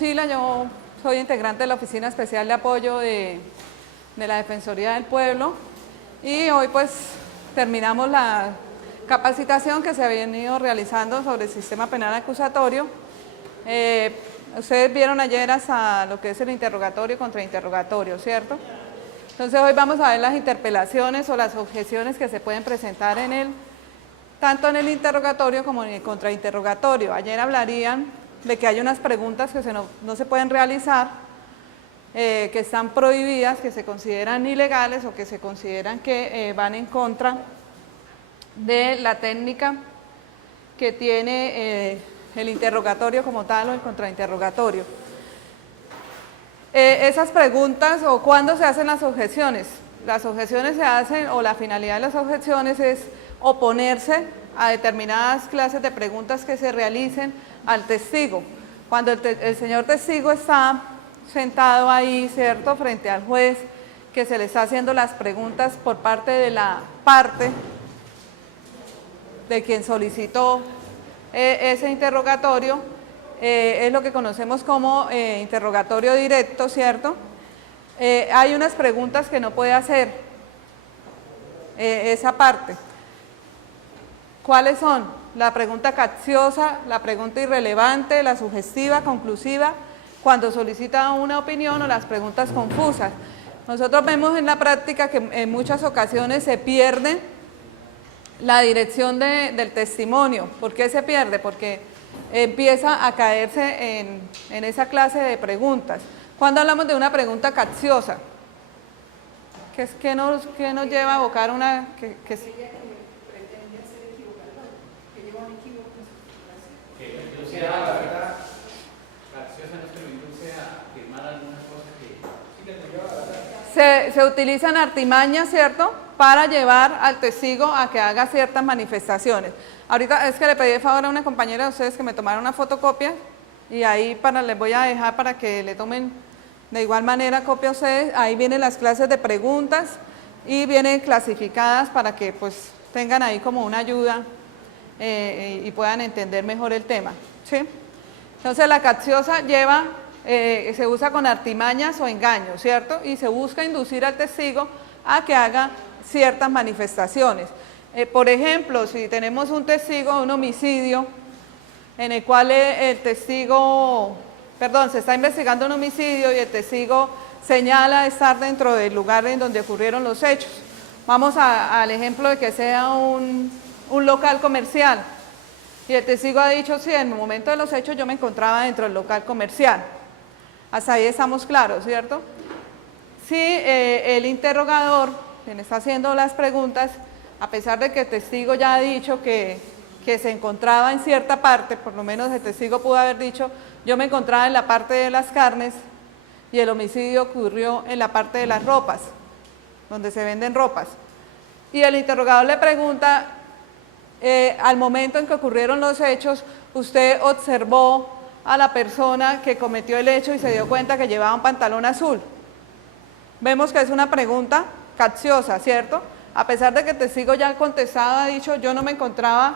Mochila, yo soy integrante de la Oficina Especial de Apoyo de la Defensoría del Pueblo y hoy pues terminamos la capacitación que se ha venido realizando sobre el sistema penal acusatorio. Ustedes vieron ayer hasta lo que es el interrogatorio y contrainterrogatorio, ¿cierto? Entonces hoy vamos a ver las interpelaciones o las objeciones que se pueden presentar en el, tanto en el interrogatorio como en el contrainterrogatorio. Ayer hablarían de que hay unas preguntas que no se pueden realizar, que están prohibidas, que se consideran ilegales o que se consideran que van en contra de la técnica que tiene el interrogatorio como tal o el contrainterrogatorio. Esas preguntas o cuándo se hacen las objeciones. Las objeciones se hacen o la finalidad de las objeciones es oponerse a determinadas clases de preguntas que se realicen al testigo. Cuando el señor testigo está sentado ahí, ¿cierto?, frente al juez, que se le está haciendo las preguntas por parte de la parte de quien solicitó ese interrogatorio, es lo que conocemos como interrogatorio directo, ¿cierto? Hay unas preguntas que no puede hacer esa parte. ¿Cuáles son? La pregunta capciosa, la pregunta irrelevante, la sugestiva, conclusiva, cuando solicita una opinión o las preguntas confusas. Nosotros vemos en la práctica que en muchas ocasiones se pierde la dirección del testimonio. ¿Por qué se pierde? Porque empieza a caerse en esa clase de preguntas. Cuando hablamos de una pregunta capciosa, ¿qué nos lleva a evocar una... La verdad, capciosa no se lo induce a afirmar algunas cosas que se utilizan artimañas, ¿cierto?, para llevar al testigo a que haga ciertas manifestaciones. Ahorita es que le pedí de favor a una compañera de ustedes que me tomara una fotocopia y ahí les voy a dejar para que le tomen de igual manera copia a ustedes. Ahí vienen las clases de preguntas y vienen clasificadas para que pues tengan ahí como una ayuda y puedan entender mejor el tema. ¿Sí? Entonces la capciosa se usa con artimañas o engaños, ¿cierto? Y se busca inducir al testigo a que haga ciertas manifestaciones. Por ejemplo, si tenemos un testigo de un homicidio en el cual se está investigando un homicidio y el testigo señala estar dentro del lugar en donde ocurrieron los hechos. Vamos al ejemplo de que sea un local comercial. Y el testigo ha dicho, sí, en el momento de los hechos yo me encontraba dentro del local comercial. Hasta ahí estamos claros, ¿cierto? Si el interrogador, quien está haciendo las preguntas, a pesar de que el testigo ya ha dicho que se encontraba en cierta parte, por lo menos el testigo pudo haber dicho, yo me encontraba en la parte de las carnes y el homicidio ocurrió en la parte de las ropas, donde se venden ropas. Y el interrogador le pregunta, al momento en que ocurrieron los hechos, usted observó a la persona que cometió el hecho y se dio cuenta que llevaba un pantalón azul. Vemos que es una pregunta capciosa, ¿cierto? A pesar de que el testigo ya contestado ha dicho, yo no me encontraba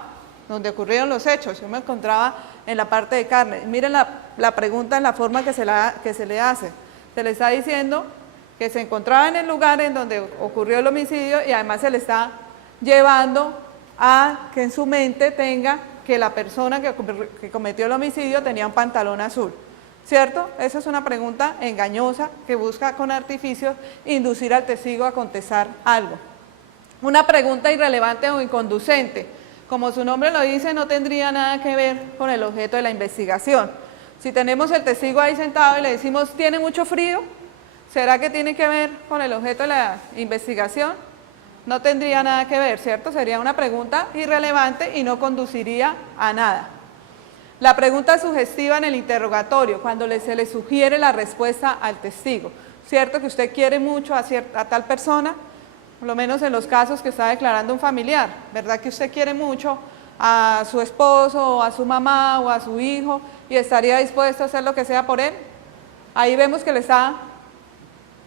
donde ocurrieron los hechos, yo me encontraba en la parte de carne. Miren la pregunta en la forma que se le hace. Se le está diciendo que se encontraba en el lugar en donde ocurrió el homicidio y además se le está llevando a que en su mente tenga que la persona que cometió el homicidio tenía un pantalón azul, ¿cierto? Esa es una pregunta engañosa que busca con artificios inducir al testigo a contestar algo. Una pregunta irrelevante o inconducente, como su nombre lo dice, no tendría nada que ver con el objeto de la investigación. Si tenemos el testigo ahí sentado y le decimos, ¿tiene mucho frío? ¿Será que tiene que ver con el objeto de la investigación? No tendría nada que ver, ¿cierto? Sería una pregunta irrelevante y no conduciría a nada. La pregunta sugestiva en el interrogatorio, cuando se le sugiere la respuesta al testigo. ¿Cierto que usted quiere mucho a tal persona? Por lo menos en los casos que está declarando un familiar. ¿Verdad que usted quiere mucho a su esposo, o a su mamá, o a su hijo, y estaría dispuesto a hacer lo que sea por él? Ahí vemos que le está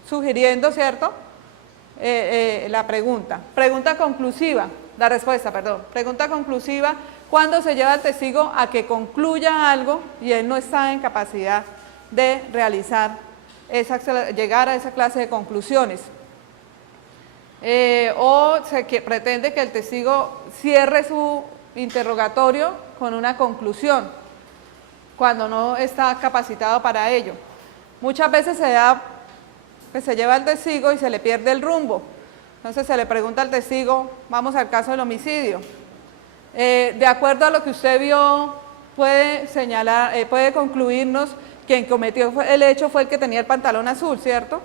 sugiriendo, ¿cierto?, la pregunta. Pregunta conclusiva, la respuesta, perdón. Pregunta conclusiva, cuando se lleva al testigo a que concluya algo y él no está en capacidad de realizar llegar a esa clase de conclusiones. O se pretende que el testigo cierre su interrogatorio con una conclusión, cuando no está capacitado para ello. Muchas veces se da que se lleva al testigo y se le pierde el rumbo. Entonces se le pregunta al testigo, vamos al caso del homicidio. De acuerdo a lo que usted vio, puede señalar, puede concluirnos quien cometió el hecho fue el que tenía el pantalón azul, ¿cierto?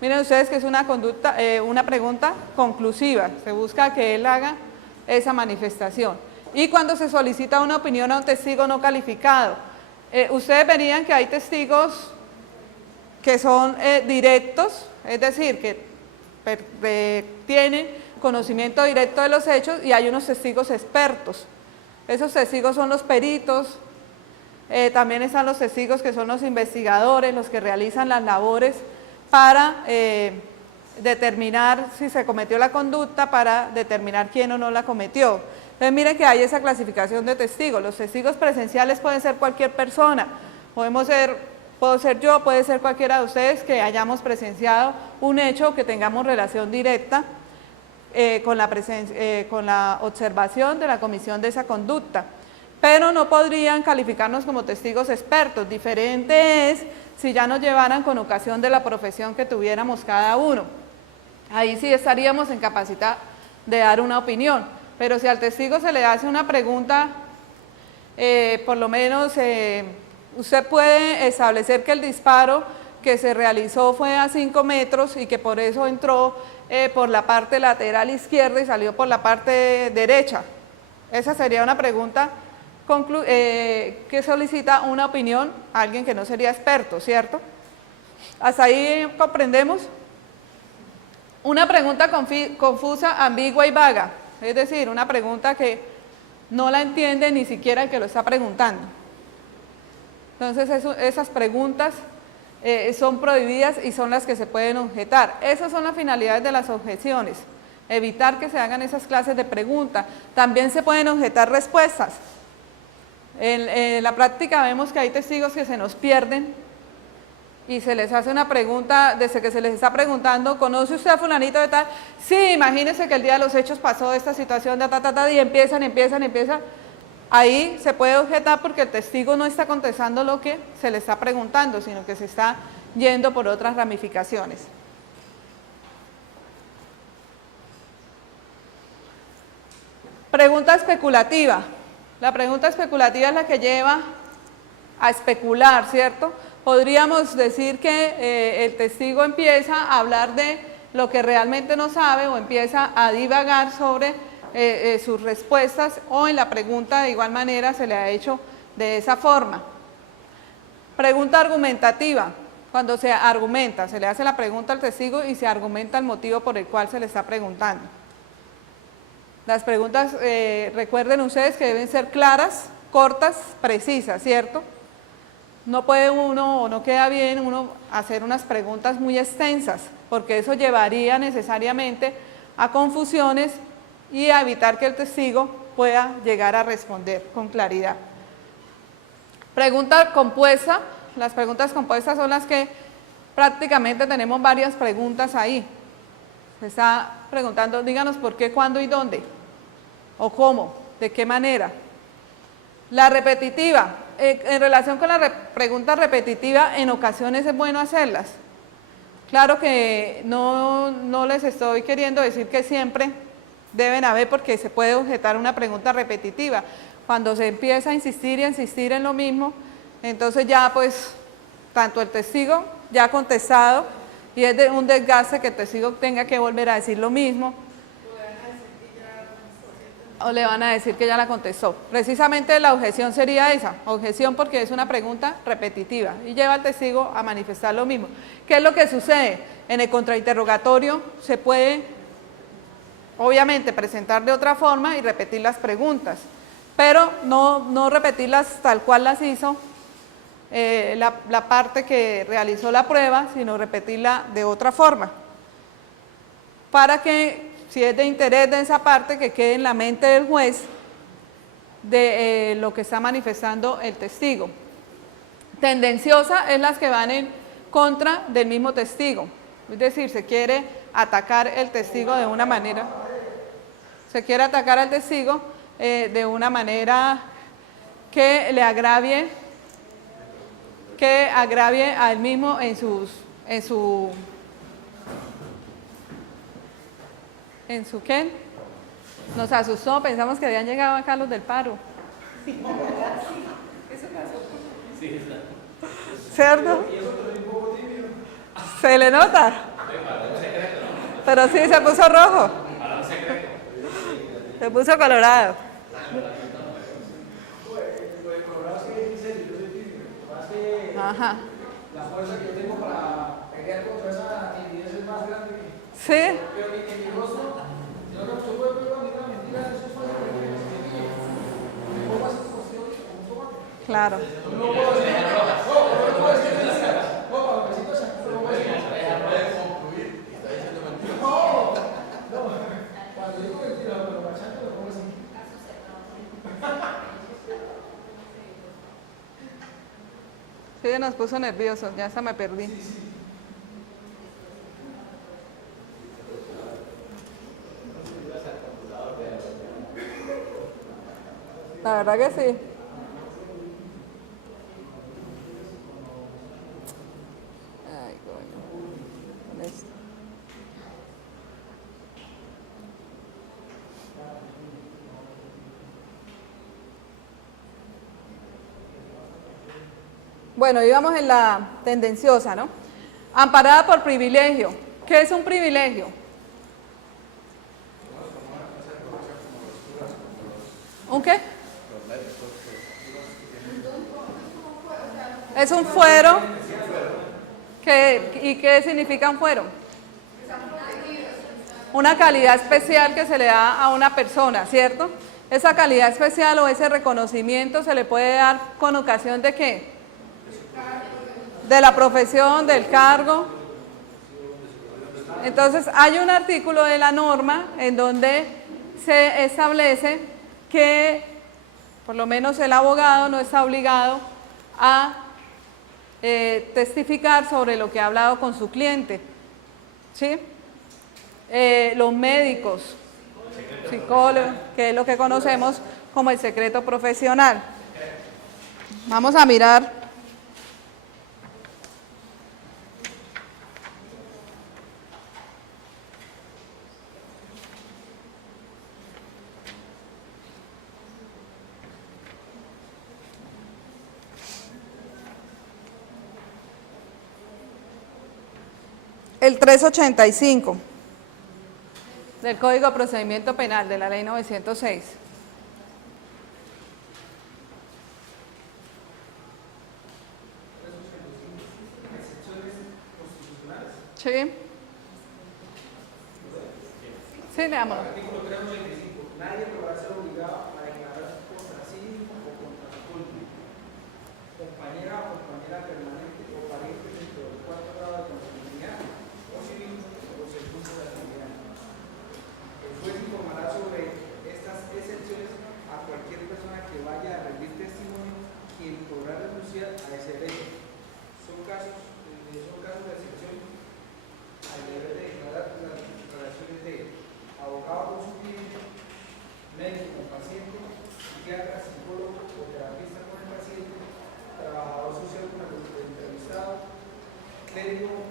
Miren ustedes que es una conducta, una pregunta conclusiva. Se busca que él haga esa manifestación. Y cuando se solicita una opinión a un testigo no calificado, ustedes verían que hay testigos que son directos, es decir, que tienen conocimiento directo de los hechos, y hay unos testigos expertos. Esos testigos son los peritos, también están los testigos que son los investigadores, los que realizan las labores para determinar si se cometió la conducta, para determinar quién o no la cometió. Entonces miren que hay esa clasificación de testigos. Los testigos presenciales pueden ser cualquier persona, puedo ser yo, puede ser cualquiera de ustedes que hayamos presenciado un hecho, que tengamos relación directa con la observación de la comisión de esa conducta. Pero no podrían calificarnos como testigos expertos. Diferente es si ya nos llevaran con ocasión de la profesión que tuviéramos cada uno. Ahí sí estaríamos en capacidad de dar una opinión. Pero si al testigo se le hace una pregunta, por lo menos usted puede establecer que el disparo que se realizó fue a 5 metros y que por eso entró por la parte lateral izquierda y salió por la parte derecha. Esa sería una pregunta que solicita una opinión a alguien que no sería experto, ¿cierto? Hasta ahí comprendemos. Una pregunta confusa, ambigua y vaga, es decir, una pregunta que no la entiende ni siquiera el que lo está preguntando. Entonces esas preguntas son prohibidas y son las que se pueden objetar. Esas son las finalidades de las objeciones, evitar que se hagan esas clases de preguntas. También se pueden objetar respuestas. En la práctica vemos que hay testigos que se nos pierden y se les hace una pregunta, desde que se les está preguntando, ¿conoce usted a fulanito de tal? Sí, imagínese que el día de los hechos pasó esta situación, y empiezan. Ahí se puede objetar porque el testigo no está contestando lo que se le está preguntando, sino que se está yendo por otras ramificaciones. Pregunta especulativa. La pregunta especulativa es la que lleva a especular, ¿cierto? Podríamos decir que el testigo empieza a hablar de lo que realmente no sabe o empieza a divagar sobre sus respuestas, o en la pregunta de igual manera se le ha hecho de esa forma. Pregunta argumentativa. Cuando se argumenta, se le hace la pregunta al testigo y se argumenta el motivo por el cual se le está preguntando. Las preguntas, recuerden ustedes que deben ser claras, cortas, precisas, ¿cierto? No puede uno, o no queda bien uno hacer unas preguntas muy extensas, porque eso llevaría necesariamente a confusiones y a evitar que el testigo pueda llegar a responder con claridad. Pregunta compuesta. Las preguntas compuestas son las que prácticamente tenemos varias preguntas ahí. Se está preguntando, díganos por qué, cuándo y dónde, o cómo, de qué manera. La repetitiva, en relación con la pregunta repetitiva, en ocasiones es bueno hacerlas. Claro que no les estoy queriendo decir que siempre deben haber, porque se puede objetar una pregunta repetitiva. Cuando se empieza a insistir y a insistir en lo mismo, entonces ya pues tanto el testigo ya ha contestado y es de un desgaste que el testigo tenga que volver a decir lo mismo. O le van a decir que ya la contestó. Precisamente la objeción sería esa, objeción porque es una pregunta repetitiva y lleva al testigo a manifestar lo mismo. ¿Qué es lo que sucede? En el contrainterrogatorio se puede, obviamente, presentar de otra forma y repetir las preguntas, pero no repetirlas tal cual las hizo la parte que realizó la prueba, sino repetirla de otra forma, para que, si es de interés de esa parte, que quede en la mente del juez de lo que está manifestando el testigo. Tendenciosa es las que van en contra del mismo testigo. Es decir, se quiere atacar el testigo de una manera. Se quiere atacar al testigo de una manera que le agravie, a él mismo en su ¿qué? Nos asustó, pensamos que habían llegado acá los del paro. ¿Cierto? ¿Se le nota? Pero sí, se puso rojo. Se puso colorado. Ajá. La fuerza que yo tengo para pelear contra esa timidez es más grande. Sí. Pero en mi rostro, yo no se puede ver una mentira, eso es fácil porque me pongo esas cuestiones como un tomate. Claro. No puedo decir nada. No puedo decir mentiras. No, para los besitos no puedo decir mentiras. No. Cuando digo mentira, pero machando lo pongo así. Sí, nos puso nerviosos, ya hasta me perdí. La verdad que sí. Ay, coño. Con esto. Bueno, íbamos en la tendenciosa, ¿no? Amparada por privilegio. ¿Qué es un privilegio? ¿Un qué? Es un fuero. ¿Y qué significa un fuero? Una calidad especial que se le da a una persona, ¿cierto? Esa calidad especial o ese reconocimiento se le puede dar con ocasión de ¿qué? De la profesión, del cargo. Entonces hay un artículo de la norma en donde se establece que por lo menos el abogado no está obligado a testificar sobre lo que ha hablado con su cliente, ¿sí? Los médicos, psicólogos, que es lo que conocemos como el secreto profesional. Vamos a mirar. El 385 del Código de Procedimiento Penal de la Ley 906. Sí. Sí, leámoslo. Artículo 395. Nadie podrá ser obligado a declarar contra sí mismo o contra su culpa. Compañera o compañera permanente o pariente dentro del 4 grado de consanguinidad o civil o circunstancia de la actividad. El juez informará sobre estas excepciones a cualquier persona que vaya a rendir testimonio, quien podrá renunciar a ese derecho. Son casos de excepción al deber de declarar las declaraciones de abogado con su cliente, médico con paciente, psiquiatra, psicólogo o terapista con el paciente, trabajador social con el entrevistado, clérigo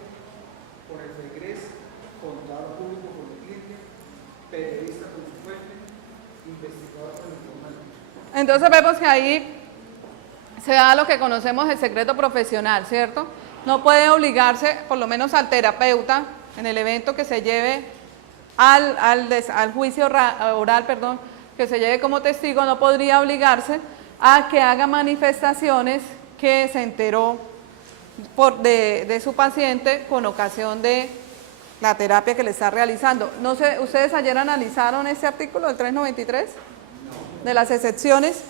con el feligres, contador público con el cliente, periodista con su fuente, investigador con el informante. Entonces vemos que ahí se da lo que conocemos el secreto profesional, ¿cierto? No puede obligarse, por lo menos al terapeuta, en el evento que se lleve al juicio oral, que se lleve como testigo, no podría obligarse a que haga manifestaciones que se enteró de su paciente con ocasión de la terapia que le está realizando. No sé, ¿ustedes ayer analizaron este artículo del 393? De las excepciones.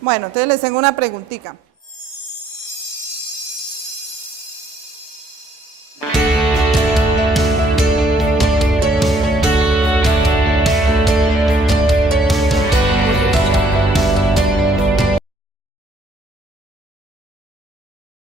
Bueno, entonces les tengo una preguntita.